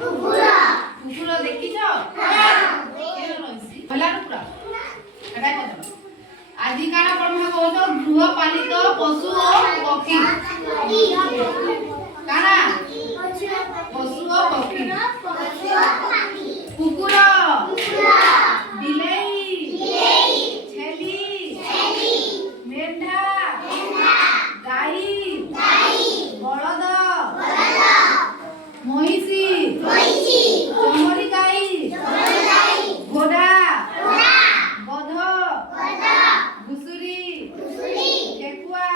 কুকুরা কুকুর দেখিছ কেন রইছি হলার পুরা এটা কত আজি কানা পড়মা কত গৃহপালিত পশু ও পক্ষী কানা পশু ও পক্ষী কুকুর বিলাই ছেলি মেন্ঢা গাই বলদ মহিষী চমরি গাই ঘোড়া গধ ঘুষুরি ঠেকুয়া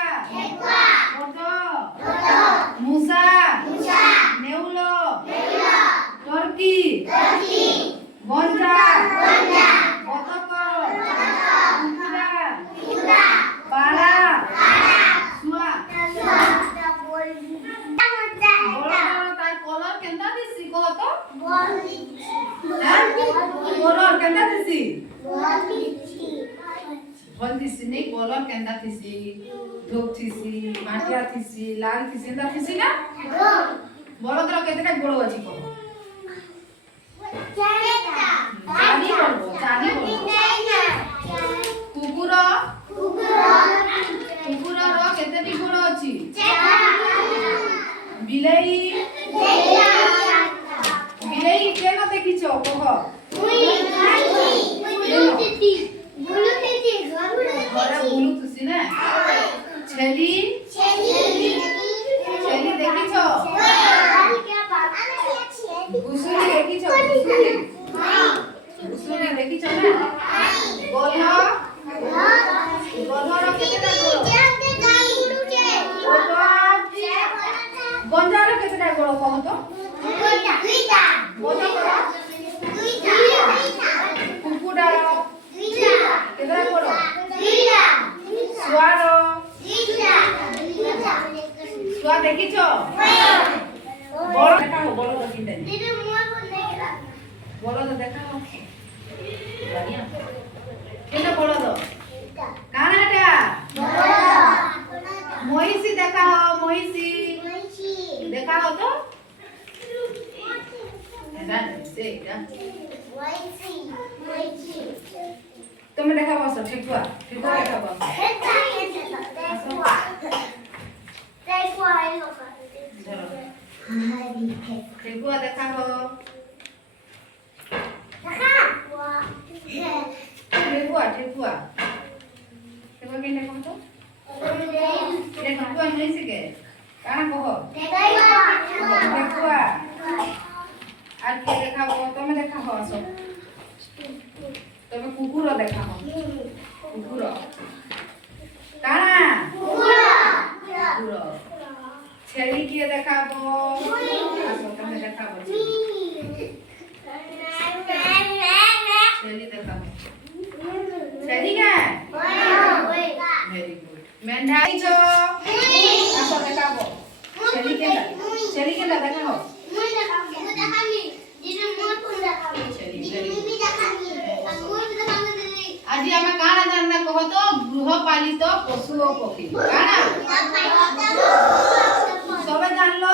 ওট মূষা নেউল টর্কি গঞ্জা বতক কুকুরা পাড়া শুয়া তার কলর কেনতা দিছি কহ তো কলর কেনতা দিছি ভাল দিছি নেই কলর কেনতা দিছি ধোপ দিছি মাটিয়া দিছি লাল দিছি এন্তা দিছি না বলদর কেতেটা গোড় আছে কহ চারি বলবো কুকুরর কেতেটি গোড় আছে বিলাই কেন দেখিছ কহ ঘরে বুলু তুসি না ছেলি দেখিছ ঘুষুরি দেখিছ ঘুষুরি দেখিছ না গধর কেতেটা গোড় গঞ্জার কেতেটা গোড় কহ তো কুকুরার কেতেটা গোড় শুয়ার শুয়া দেখিছ বড় দেখাও বলদ কিনতে বলদ দেখাও কেন বলদ কানাটা মহিষী দেখাও মহিষী দেখাও তো তুমি দেখা বসো ঠেকুয়া দেখা বসো ঠেকুয়া দেখাও ঠেকুয়া কেন দেখাও তো ঠেকুয়া মহিষী কে কানা কহ ঠেকুয়া আর কে দেখাবো তুমি দেখাও আসো তুমি কুকুর দেখাও কুকুর কানা কুকুর ছেলি কে দেখাবো আসো তুমি দেখাবো ছেলি দেখাবো ছেলি কে ভেরি গুড মেন্ঢা আইছো আসো দেখাবো ছেলি কে দেখাও আজি আমি কানা জাননা কহ তো গৃহপালিত পশু ও পক্ষী কানা সবাই জানলো